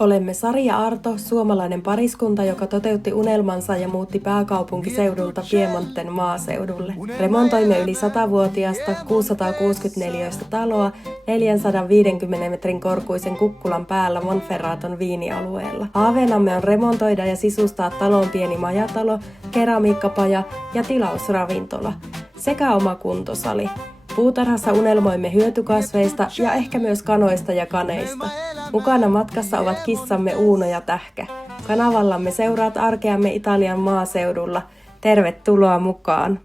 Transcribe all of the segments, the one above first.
Olemme Sari ja Arto, suomalainen pariskunta, joka toteutti unelmansa ja muutti pääkaupunkiseudulta Piemonten maaseudulle. Remontoimme yli 100-vuotiasta 664 taloa 450 metrin korkuisen kukkulan päällä Monferraton viinialueella. Haaveenamme on remontoida ja sisustaa talon pieni majatalo, keramiikkapaja ja tilausravintola sekä oma kuntosali. Puutarhassa unelmoimme hyötykasveista ja ehkä myös kanoista ja kaneista. Mukana matkassa ovat kissamme Uuno ja Tähkä. Kanavallamme seuraat arkeamme Italian maaseudulla. Tervetuloa mukaan!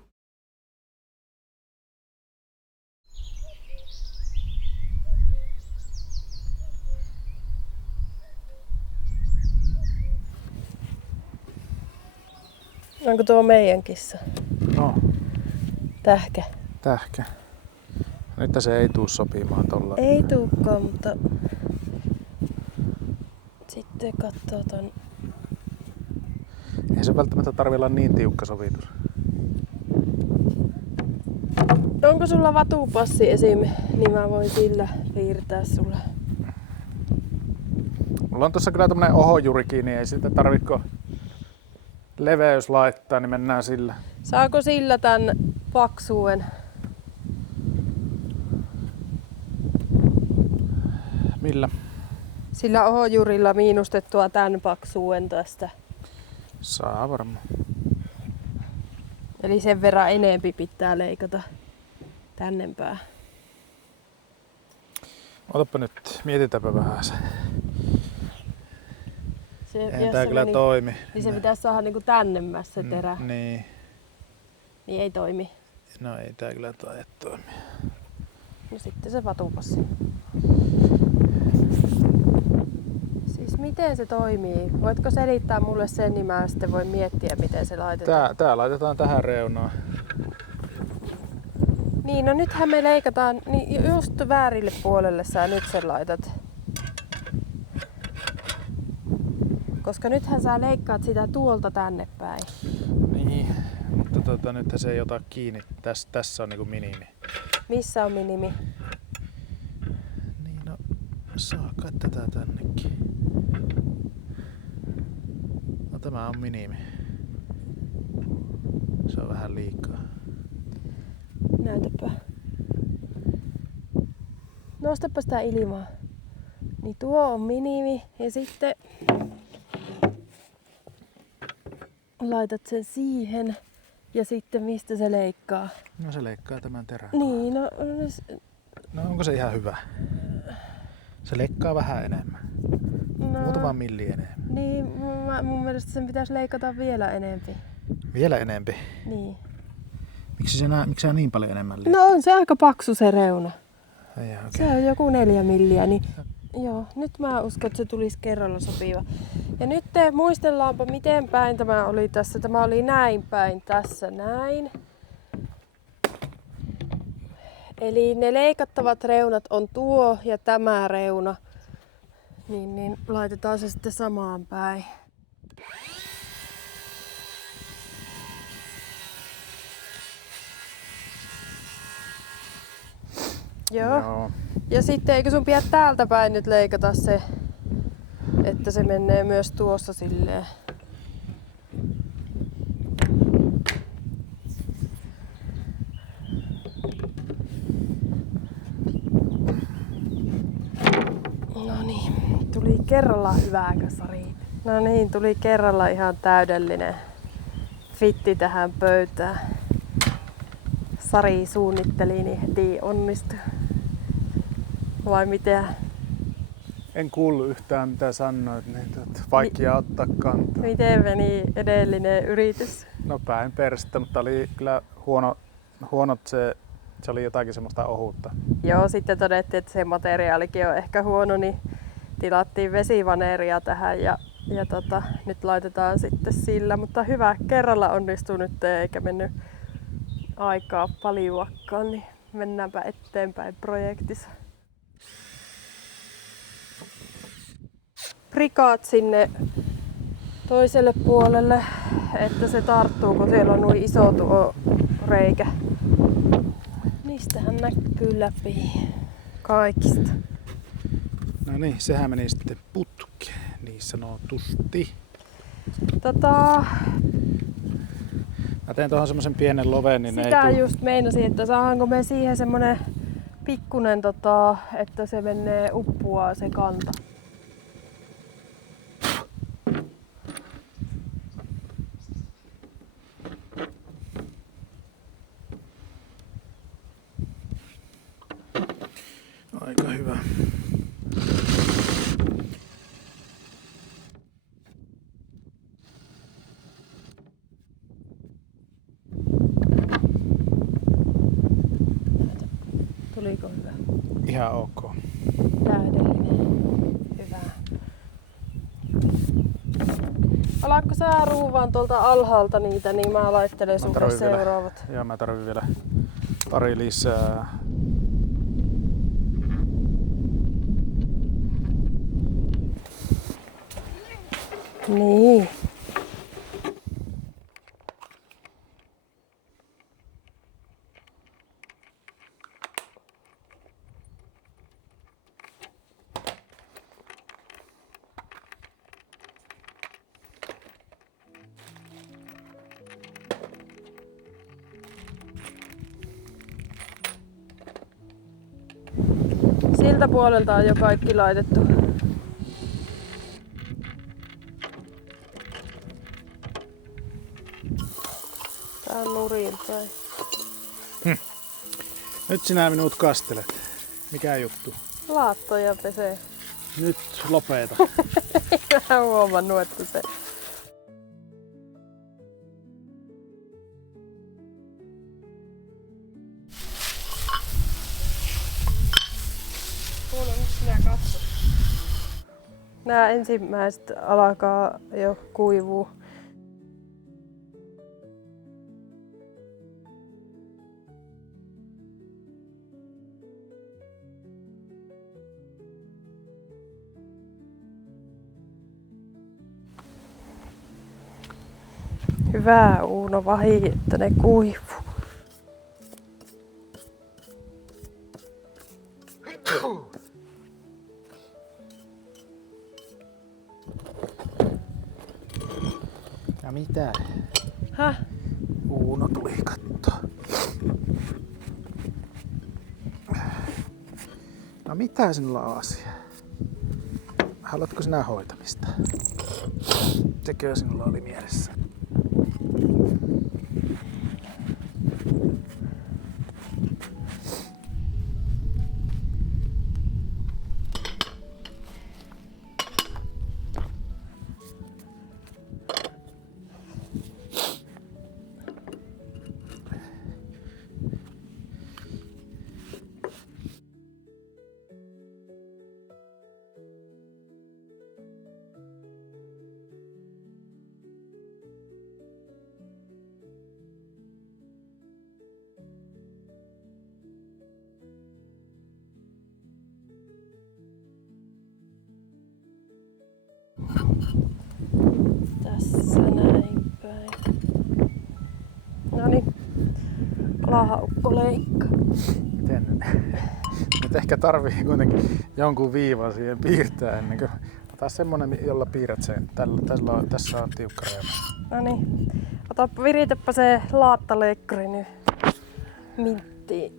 Onko tuo meidän kissa? No, Tähkä. Tähkä. Nyt se ei tuu sopimaan tolla. Ei tuukaan, mutta sitten katsoo ton. Ei se välttämättä tarvitse olla niin tiukka sovitus. Onko sulla vatupassi esim, niin mä voin sillä piirtää sulle. Mulla on tossa kyllä tämmönen ohojurikin, niin ei sitä tarvitko leveys laittaa, niin mennään sillä. Saako sillä tän paksuuden? Millä? Sillä ohojurilla miinustettua tän paksuuden tästä. Saa varmaan. Eli sen verran enempi pitää leikata tännempää. Otapa nyt, mietitäänpä vähän se. Eihän tää se kyllä toimi. Niin se pitäisi saada niinku tännemmäs se terä. Niin. Niin ei toimi. No ei tää kyllä toimi. No sitten se vatupassi. Siis miten se toimii? Voitko selittää mulle sen, niin mä sitten voin miettiä, miten se laitetaan? Tää laitetaan tähän reunaan. Niin, no nythän me leikataan niin just väärille puolelle sä nyt sen laitat. Koska nythän sä leikkaat sitä tuolta tänne päin. Niin, mutta nyt se ei ota kiinni. Tässä on niinku minimi. Missä on minimi? Niin no, saa kai tätä tännekin. No tämä on minimi. Se on vähän liikaa. Näytäpä. Nostapa sitä ilmaa. Niin tuo on minimi ja sitten laitat sen siihen ja sitten mistä se leikkaa? No se leikkaa tämän terän. Niin, No onko se ihan hyvä? Se leikkaa vähän enemmän. no Muutama milli enemmän. niin, mun mielestä sen pitäisi leikata vielä enempi. Vielä enempi? Niin. Miksi sä niin paljon enemmän leikkaa? No on se aika paksu se reuna. Ai, okay. Se on joku 4 milliä, niin joo, nyt mä uskon, että se tulisi kerralla sopiva. Ja nyt muistellaanpa, miten päin tämä oli tässä. Tämä oli näin päin tässä, näin. Eli ne leikattavat reunat on tuo ja tämä reuna. Niin laitetaan se sitten samaan päin. Joo. Ja sitten eikö sun pidä täältä päin nyt leikata se, että se menee myös tuossa silleen. No niin, tuli kerralla hyvääkö Sari? No niin, tuli kerralla ihan täydellinen fitti tähän pöytään. Sari suunnitteli, niin heti onnistui. Vai mitä? En kuullut yhtään mitä sanoit, niin vaikea ottaa kantaa. Miten meni edellinen yritys? No päin perstä, mutta oli kyllä huonot se oli jotakin semmoista ohutta. Joo, sitten todettiin, että se materiaalikin on ehkä huono, niin tilattiin vesivaneeria tähän ja nyt laitetaan sitten sillä. Mutta hyvä, kerralla onnistui nyt eikä mennyt aikaa paljoakaan, niin mennäänpä eteenpäin projektissa. Prikaat sinne toiselle puolelle, että se tarttuu, kun siellä on noin iso tuo reikä. Niistähän näkyy läpi kaikista. No niin, sehän meni sitten putkeen. niin sanotusti. Mä teen tuohon semmosen pienen loven, niin Sitä ei just meinasin, että saadaanko me siihen semmonen pikkunen, että se menee uppuaa se kanta. Aika hyvä. Tuliko hyvä? Ihan ok. Täydellinen. Hyvä. Alaatko sä ruuvaan tuolta alhaalta niitä, niin mä laittelen sulle seuraavat. Joo, mä tarvin vielä pari lisää. Niin. Siltä puolelta on jo kaikki laitettu. Tää on nurin päin. Nyt sinä minut kastelet. Mikä juttu? Laattoja pesee. Nyt lopeta. Mä en huomannut, että se... Kuule, nyt sinä katso. Nää ensimmäiset alkaa jo kuivuu. Hyvä Uuno vahi, että ne kuivuu. Ja mitä? Häh? Uuno tuli kattoo. No mitä sinulla on asia? Haluatko sinä hoitamista? Sekö sinulla oli mielessä? Tässä näin päin. Noniin. Alahaukko leikkaa. Miten? Nyt ehkä tarvii kuitenkin jonkun viivan siihen piirtää ennen kuin... Ota semmonen, jolla piirrät sen. Tässä on tiukka reuna. Noniin. Viritäpä se laattaleikkuri nyt minttiin.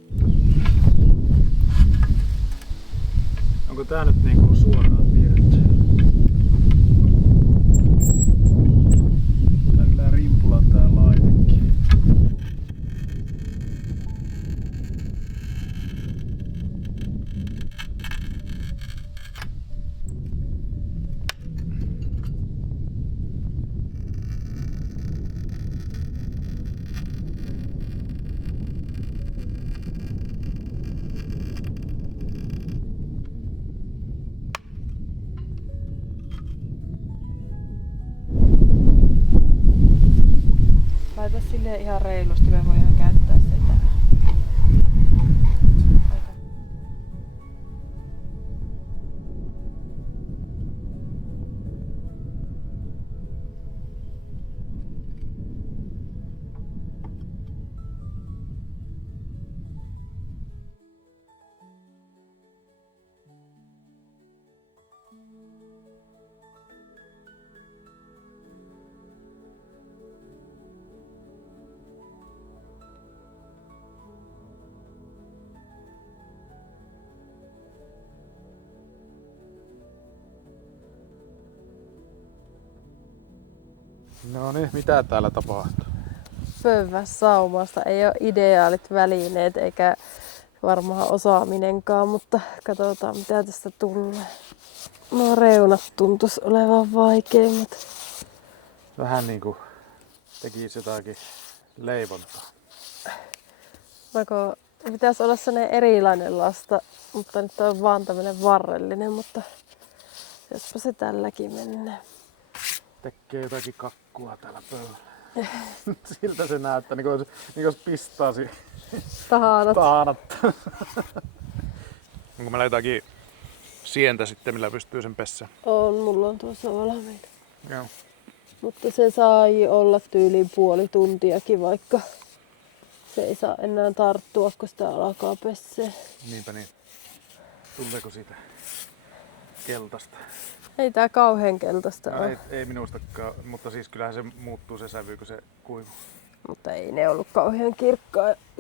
Onko tää nyt niinku suoraan piirretty? Tää kyllä rimpula tää laitekin. Laita silleen ihan reilusti, me voidaan käyttää sitä. No niin, mitä täällä tapahtuu? Pöydässä saumasta ei ole ideaalit välineet eikä varmaan osaaminenkaan, mutta katsotaan mitä tästä tulee. No reunat tuntus olevan vaikeimmat. Vähän niinku tekisi jotakin leivontaa. Vaikka pitäisi olla sellainen erilainen lasta, mutta nyt on vaan tämmönen varrellinen, mutta jospa se tälläkin menee. Tekee jotakin kakkua täällä pöydällä. Siltä se näyttää, niin kuin jos pistaasi tahanat. Onko meillä jotakin sientä sitten, millä pystyy sen pessä? Mulla on tuossa valmiina. Joo. Mutta se sai olla tyyliin puoli tuntiakin, vaikka se ei saa enää tarttua, kun sitä alkaa pesseä. Niinpä niin. Tuleeko siitä keltaista? Ei tää kauhean keltaista No, ole. ei minustakaan, mutta siis kyllähän se muuttuu se sävy, kun se kuivuu. Mutta ei ne ollut kauhean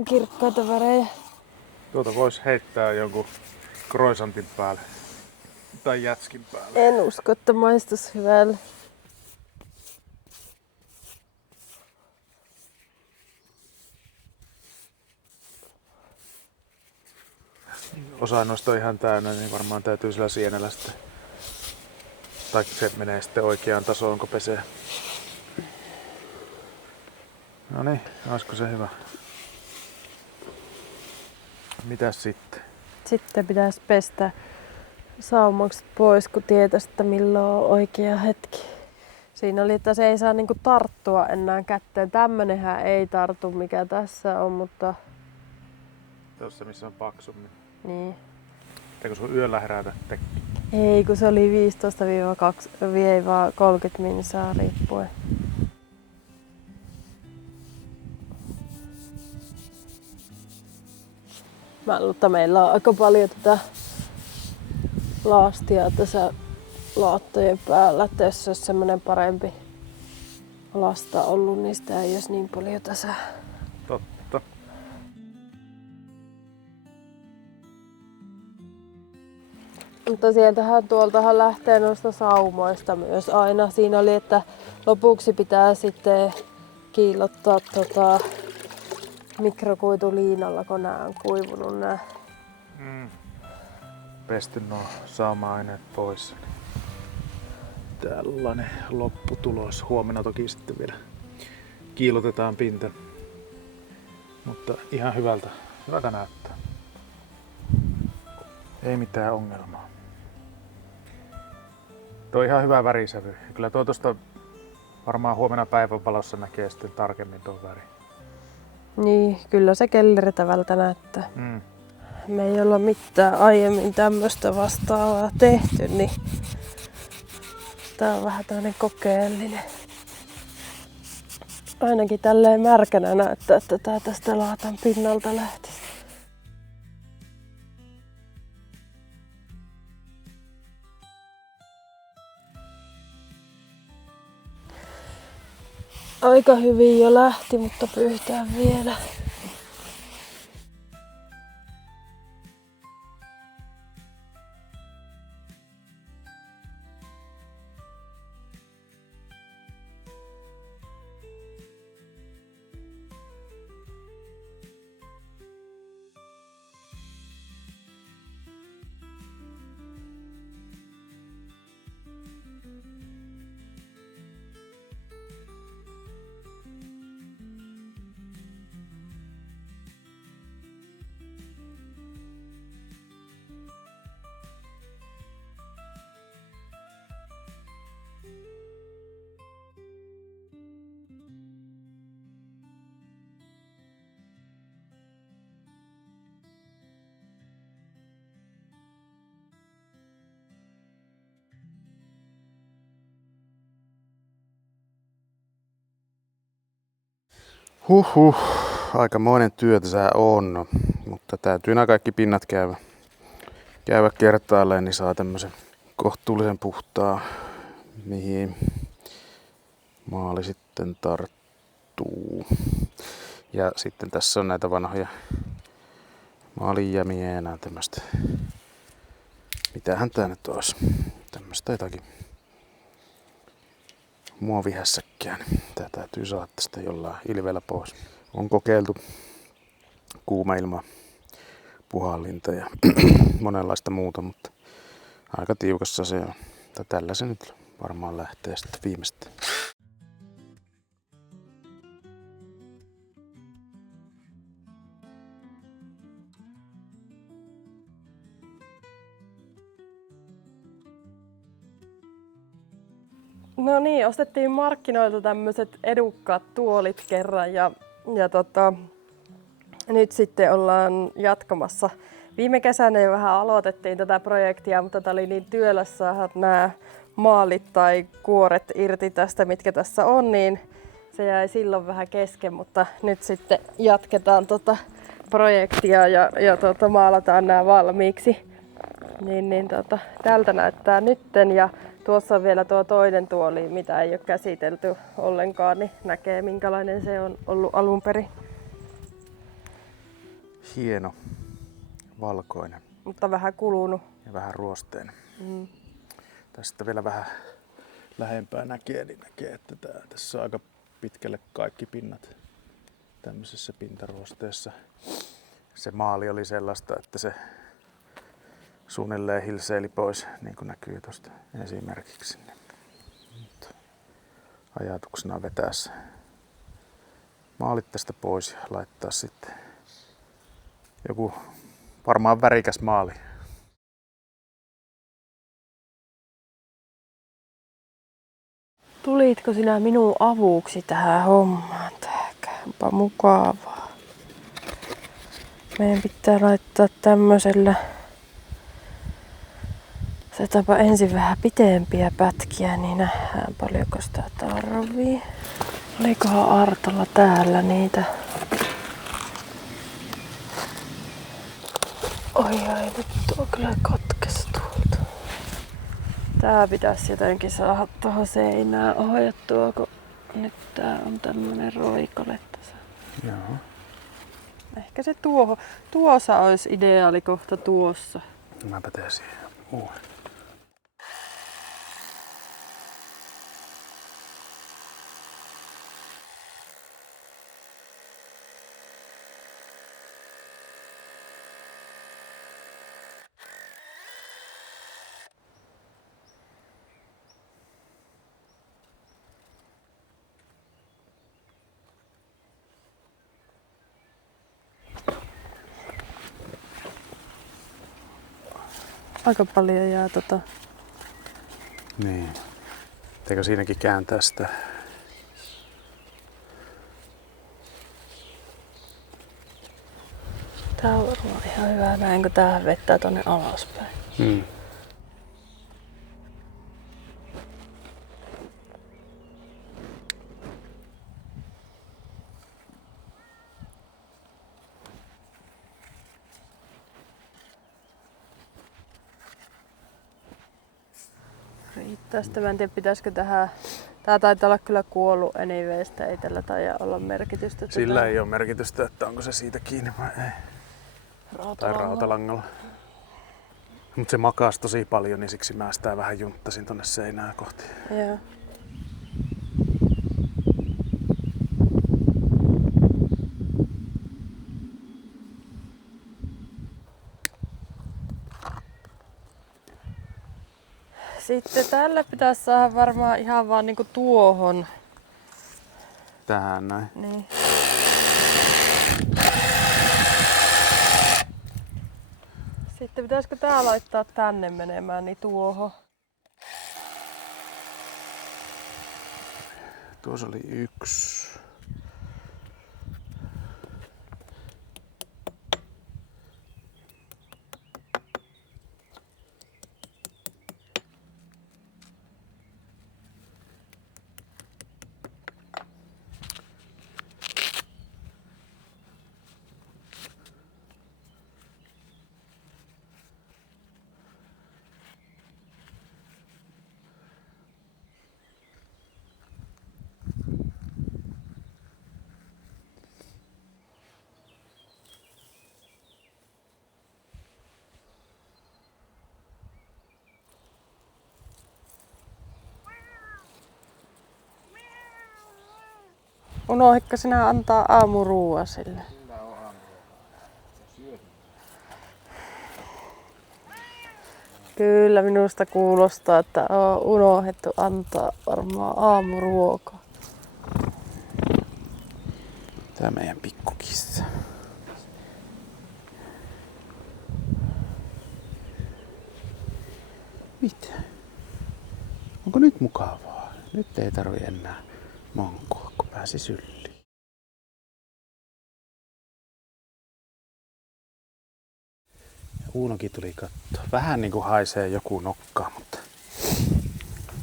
kirkkaita värejä. Tuota voisi heittää jonkun croissantin päälle. Tai jätskin päälle. En usko, että maistus hyvälle. Osa noista on ihan täynnä, niin varmaan täytyy sillä sienellä sitten. Tai se menee sitten oikeaan tasoon, kun pesee. No niin, olisiko se hyvä? Mitäs sitten? Sitten pitäisi pestä saumakset pois, kun tietäisi, että milloin on oikea hetki. Siinä oli, että se ei saa niinku tarttua enää kätteen. Tämmönenhän ei tartu, mikä tässä on, mutta Tuossa missä on paksummin. niin. Eikö sun yöllä herätä tekki? Ei, kun se oli 15-30 minsaa riippuen. Mä luulen, että meillä on aika paljon tätä laastia tässä laattojen päällä, että jos se olisi semmoinen parempi lasta ollut, niin sitä ei olisi niin paljon tässä. Totta. Mutta tuoltahan lähtee noista saumoista myös aina. Siinä oli, että lopuksi pitää sitten kiillottaa mikrokuituliinalla, kun nämä on kuivunut nämä. Pesty nuo sauma-aineet pois. Tällainen lopputulos. Huomenna toki sitten vielä kiilotetaan pinta. Mutta ihan hyvältä näyttää. Ei mitään ongelmaa. Tuo on ihan hyvä värisävy. Kyllä tuo tuosta varmaan huomenna päivänvalossa näkee sitten tarkemmin tuon väri. Niin, kyllä se kellertävältä näyttää. Me ei olla mitään aiemmin tämmöistä vastaavaa tehty, niin tää on vähän tämmönen kokeellinen. Ainakin tälleen märkänä näyttää, että tää tästä laatan pinnalta lähtisi. Aika hyvin jo lähti, mutta pyyhtään vielä. Huhhuh, aikamoinen työ tässä on, mutta täytyy nämä kaikki pinnat käydä kertaalleen, niin saa tämmöisen kohtuullisen puhtaa, mihin maali sitten tarttuu. Ja sitten tässä on näitä vanhoja maalijämiä ja enää tämmöistä, mitähän tää nyt olisi, tämmöistä jotakin muovihässäkkää, niin tää täytyy saada tästä jollain ilveellä pois. On kokeiltu kuumailma puhallinta ja monenlaista muuta, mutta aika tiukassa se on. Tai tällä se nyt varmaan lähtee sitten viimeistään. No niin, ostettiin markkinoilta tämmöiset edukkaat tuolit kerran ja nyt sitten ollaan jatkamassa. Viime kesänä jo vähän aloitettiin tätä projektia, mutta tämä oli niin työläs saada nämä maalit tai kuoret irti tästä, mitkä tässä on, niin se jäi silloin vähän kesken, mutta nyt sitten jatketaan projektia ja maalataan nämä valmiiksi. Tältä näyttää nytten ja tuossa on vielä tuo toinen tuoli, mitä ei ole käsitelty ollenkaan, niin näkee minkälainen se on ollut alun perin. Hieno, valkoinen. Mutta vähän kulunut. Ja vähän ruosteinen. Tästä vielä vähän lähempää näkee, niin näkee, että tässä on aika pitkälle kaikki pinnat tämmöisessä pintaruosteessa. Se maali oli sellaista, että se suunnilleen hilseili pois, niin kuin näkyy tuosta esimerkiksi. Nyt ajatuksena vetää se maalit tästä pois ja laittaa sitten joku varmaan värikäs maali. Tulitko sinä minun avuksi tähän hommaan? Onpa mukavaa. Meidän pitää laittaa tämmöisellä Otetaanpa ensin vähän pitempiä pätkiä, niin nähdään paljonko sitä tarvii. Olikohan Artolla täällä niitä? Oi, nyt tuo kyllä katkesi tuolta. Tää pitäisi jotenkin saada tuohon seinään ohjattua, kun nyt tää on tämmönen roikale tässä. Joo. Ehkä se tuossa olisi ideaali kohta tuossa. Mäpä teen siihen uuden. Aika paljon jää Niin. Eikö siinäkin kääntää sitä? Tää on varmaan ihan hyvä näin, kun tää vettää tonne alaspäin. Riittää sitten. Mä en tiedä, pitäisikö tähän... Tää taitaa olla kyllä kuollut anyways, ei tällä taida olla merkitystä. Sillä ei ole merkitystä, että onko se siitä kiinni vai ei. Tai rautalangalla. Mutta se makasi tosi paljon, niin siksi mä sitä vähän junttasin tonne seinää kohti. Joo. Sitten tälle pitäisi saada varmaan ihan vaan niinku tuohon. Tähän näin. Niin. Sitten pitäisikö tää laittaa tänne menemään, niin tuohon. Tuossa oli yksi. Unohditko sinä antaa aamuruoa sille? Kyllä minusta kuulostaa, että on unohdettu antaa varmaan aamuruokaa. Tää meidän pikkukissa. Mitä? Onko nyt mukavaa? Nyt ei tarvi enää mankua, kun pääsi syliin. Uunokin tuli katsoa. Vähän niinku haisee joku nokkaa, mutta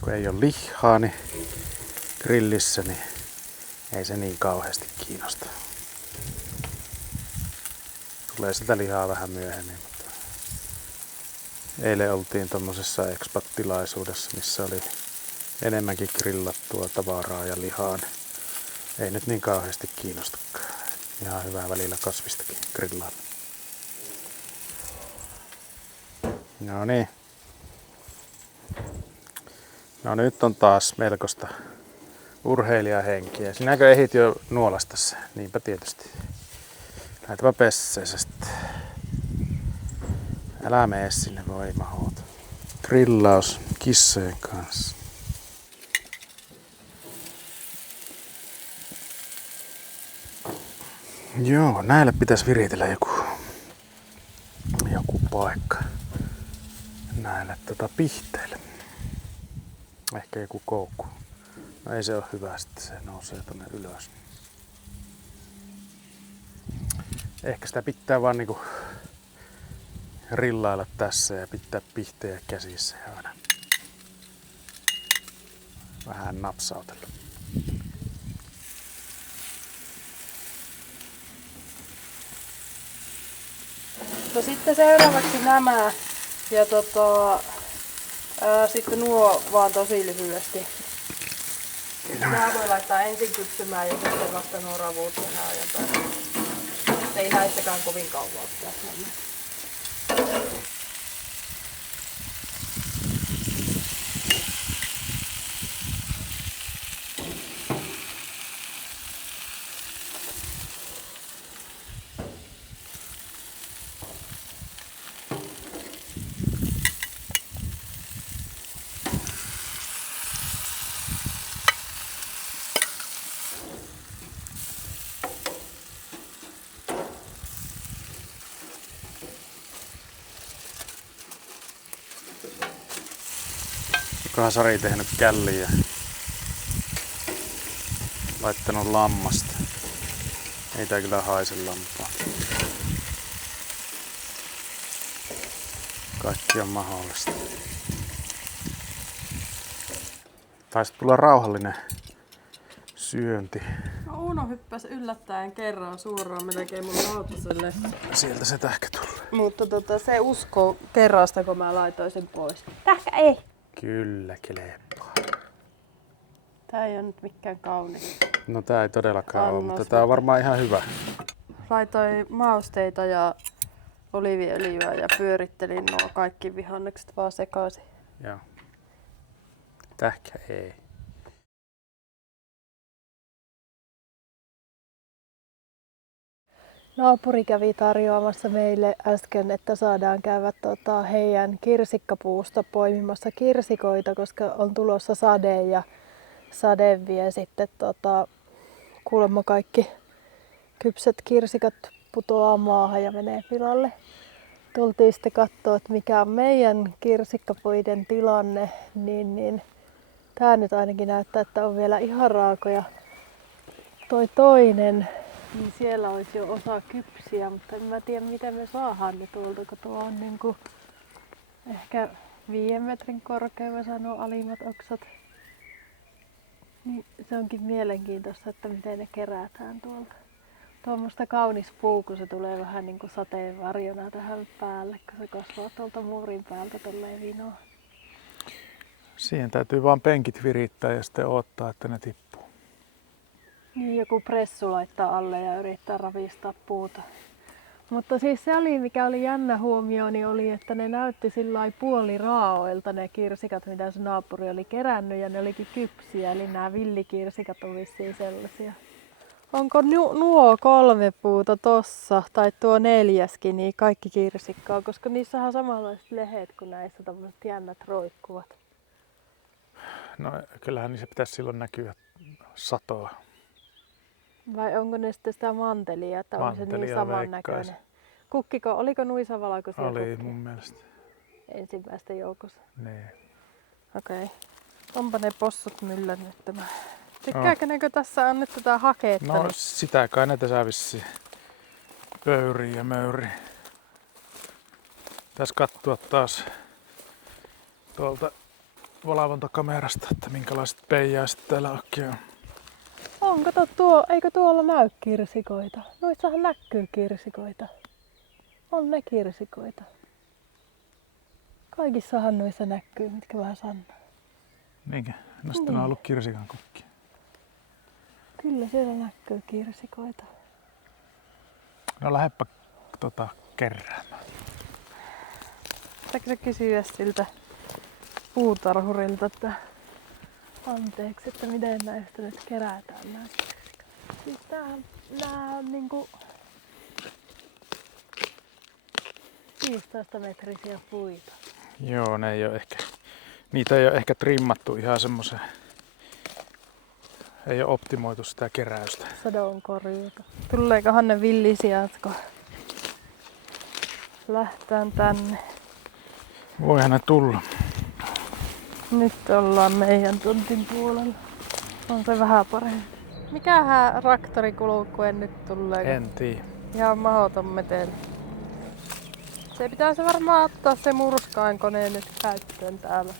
kun ei ole lihaa niin grillissä, niin ei se niin kauheasti kiinnosta. Tulee sitä lihaa vähän myöhemmin, mutta eilen oltiin tommosessa expat-tilaisuudessa, missä oli enemmänkin grillattua tavaraa ja lihaa. Niin ei nyt niin kauheasti kiinnostakaan. Ihan hyvää välillä kasvistakin grillailla. No niin. No nyt on taas melkoista urheilijahenkiä. Sinäkö ehdit jo nuolasta se? Niinpä tietysti. Lähdetään pesseessä sitten. Älä mene sinne, voi mahot. Grillaus kissojen kanssa. Joo, näille pitäisi viritellä joku paikka. Näille pihteille. Ehkä joku koukku. No ei se ole hyvä, sitten se nousee tonne ylös. Ehkä sitä pitää vaan niinku rillailla tässä ja pitää pihtejä käsissä ja aina vähän napsautella. No sitten seuraavaksi nämä ja sitten nuo vaan tosi lyhyesti. Nämä voi laittaa ensin kypsymään ja sitten vasta nuo ravut tehdään jotain. Ei näistäkään kovin kauan pitäisi mennä. Onkohan Sari tehnyt källiä? Laittanut lammasta. Ei tää kyllä haise lampaa. Kaikki on mahdollista. Taisi tulla rauhallinen syönti. No Uno hyppäsi yllättäen kerran suoraan melkein mun lautaselle. Sieltä se tähkä tulee. Mutta se uskoo kerrasta, kun mä laitoin sen pois. Tähkä ei! Kyllä, kelepaa. Tää ei ole nyt mikään kaunis. No tää ei todellakaan ole, Annos. mutta tää on varmaan ihan hyvä. Laitoin mausteita ja oliiviöljyä ja pyörittelin nuo kaikki vihannekset vaan sekaisin. Joo. Tähkä ei. Naapuri kävi tarjoamassa meille äsken, että saadaan käydä heidän kirsikkapuusta poimimassa kirsikoita, koska on tulossa sade ja sade vie sitten kuulemma kaikki kypset kirsikat putoaa maahan ja menee pilalle. Tultiin sitten katsoa, että mikä on meidän kirsikkapuiden tilanne, niin tää nyt ainakin näyttää, että on vielä ihan raakoja. Toi toinen, niin siellä olisi jo osa kypsiä, mutta en mä tiedä miten me saadaan ne tuolta, kun tuo on niinku ehkä 5 metrin korkea, mä sanon alimmat oksat. Niin se onkin mielenkiintoista, että miten ne kerätään tuolta. Tuommoista kaunis puu, kun se tulee vähän niinku sateenvarjona tähän päälle, kun se kasvaa tuolta muurin päältä tolleen vinoon. Siihen täytyy vaan penkit virittää ja sitten odottaa, että ne tippuu. Niin joku pressu laittaa alle ja yrittää ravistaa puuta. Mutta siis se oli, mikä oli jännä huomio, niin oli, että ne näytti sillai puoliraaoilta ne kirsikat, mitä se naapuri oli kerännyt, ja ne olikin kypsiä, eli nämä villikirsikat on vissiin sellaisia. Onko nuo 3 puuta tossa, tai tuo 4, niin kaikki kirsikkaa, koska niissä on samanlaiset lehet kuin näissä tämmöiset jännät roikkuvat. No kyllähän niissä pitäisi silloin näkyä satoa. Vai onko ne sitten sitä mantelia, että on se niin Mantelia samannäköinen? veikkaisin. Kukkiko, oliko nuissa valkoisia Oli kukkia mun mielestä. ensimmäisten joukossa? Niin. Okei. Onpa ne possut myllännettämään. Tykkääkö nekö tässä annetaan hakeetta? No sitä kai ne tässä vissiin pöyrii ja möyrii. Tässä katsoa taas tuolta valvontakamerasta, että minkälaiset peijaiset täällä oikein on. On, kato tuo, eikö tuolla näy kirsikoita? Noissahan näkyy kirsikoita. On ne kirsikoita. Kaikissahan noissa näkyy, mitkä vähän sanoo. Niinkö? No sitten on ollut kirsikan kukkia. Kyllä siellä näkyy kirsikoita. No lähdepä keräämään. Pitääkö se kysyä siltä puutarhurilta, että anteeksi, että miten näistä nyt kerätään nämä kirsikat? Siis nää on niinku 15 metrisiä puita. Joo, niitä ei ole ehkä trimmattu ihan semmoiseen. Ei ole optimoitu sitä keräystä. Sadonkorjuuta. Tuleekohan ne villisijat, kun lähtään tänne? Voihan ne tulla. Nyt ollaan meidän tontin puolella. On se vähän parempi. Mikähän traktorikulkue nyt tulee? En tiedä. Ihan mahdoton meteli. Se pitäisi varmaan ottaa se murskainkone nyt käyttöön täällä.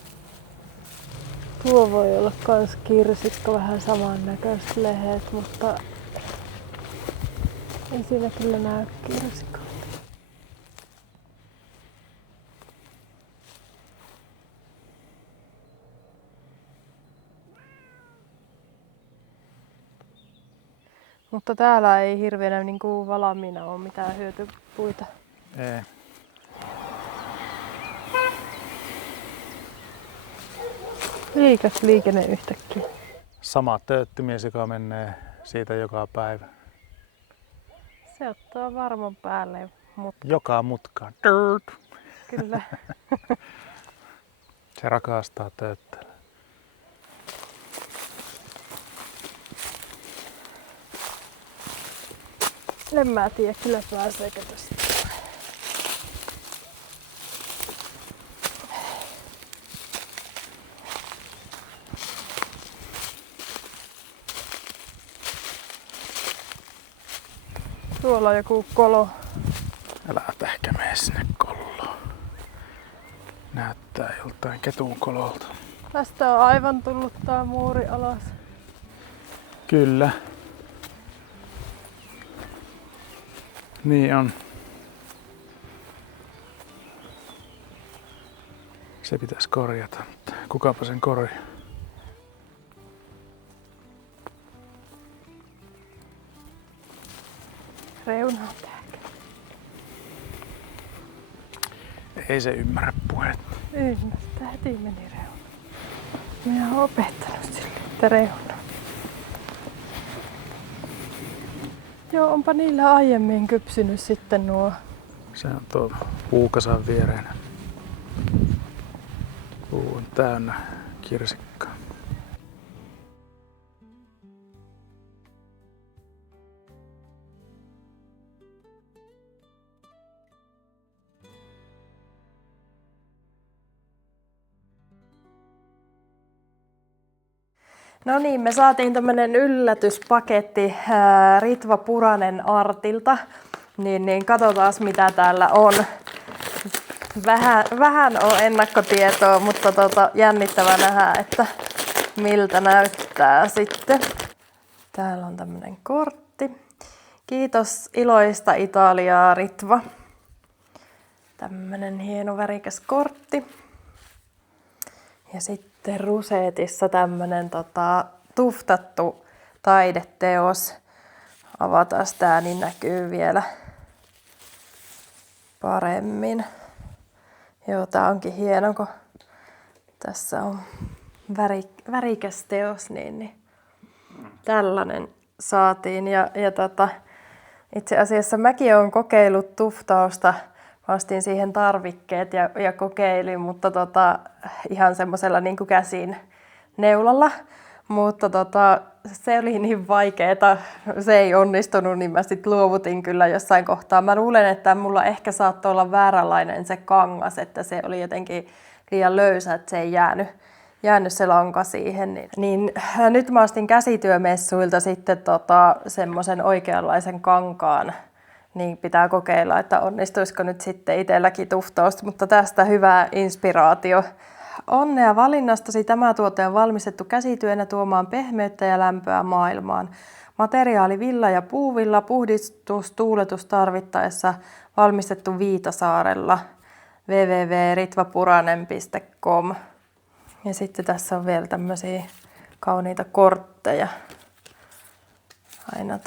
Tuo voi olla kans kirsikka, vähän samannäköiset lehet, mutta ei siinä kyllä näy kirsikkaa. Mutta täällä ei hirveänä niinku valmiina ole mitään hyötypuita. Ei. Liikas liikenne yhtäkkiä. Sama tööttimies, joka menee siitä joka päivä. Se ottaa varman päälle, mutta Joka mutkaan. Dirt. kyllä. Se rakastaa tööttää. En mä tiedä kyllä pääseekö tästä. Tuolla on joku kolo. Älä ehkä mene sinne kolloon. Näyttää joltain ketun kololta. Tästä on aivan tullut tää muuri alas. Kyllä. Niin on. Se pitäisi korjata, mutta kukapa sen korjaa. Reuna on täällä. Ei se ymmärrä puhetta. Ymmärtää, heti meni reuna. Minä oon opettanut sille, että reuna. Joo, onpa niillä aiemmin kypsynyt sitten nuo. Se on tuo puukasan viereen. Puu on täynnä kirsikkaa. No niin, me saatiin tämmönen yllätyspaketti Ritva Puranen Artilta. Niin katsotaan mitä täällä on. Vähän on ennakkotietoa, mutta jännittävää nähdä, että miltä näyttää sitten. Täällä on tämmönen kortti. Kiitos iloista Italiaa, Ritva. Tämmönen hieno värikäs kortti. Ja sitten ruseetissa tämmönen tuftattu taideteos. Avataan tää, niin näkyy vielä paremmin. Joo, tää onkin hieno, kun tässä on värikäs teos, niin tällainen saatiin. Itse asiassa mäkin olen kokeillut tuftausta. Mä ostin siihen tarvikkeet ja kokeilin, mutta ihan semmoisella niin kuin käsin neulalla. Mutta se oli niin vaikeeta, se ei onnistunut, niin mä sitten luovutin kyllä jossain kohtaa. Mä luulen, että mulla ehkä saattoi olla vääränlainen se kangas, että se oli jotenkin liian löysä, että se ei jäänyt se lanka siihen. Niin nyt mä ostin käsityömessuilta sitten semmoisen oikeanlaisen kankaan. Niin pitää kokeilla, että onnistuisiko nyt sitten itselläkin tuftausta, mutta tästä hyvä inspiraatio. Onnea valinnastasi, tämä tuote on valmistettu käsityönä tuomaan pehmeyttä ja lämpöä maailmaan. Materiaali villa ja puuvilla, puhdistus, tuuletus tarvittaessa, valmistettu Viitasaarella. www.ritvapuranen.com. Ja sitten tässä on vielä tämmöisiä kauniita kortteja. Aina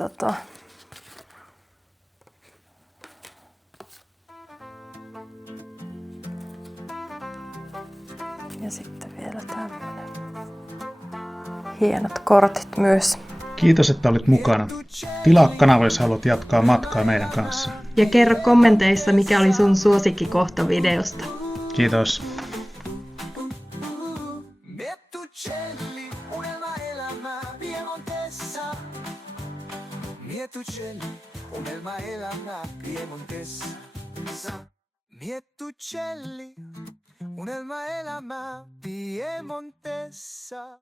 Ja sitten vielä tämmönen. Hienot kortit myös. Kiitos, että olit mukana. Tilaa kanava, jos haluat jatkaa matkaa meidän kanssa. Ja kerro kommenteissa, mikä oli sun suosikkikohta videosta. Kiitos. Miettucelli, unelma elämä Piemontessa.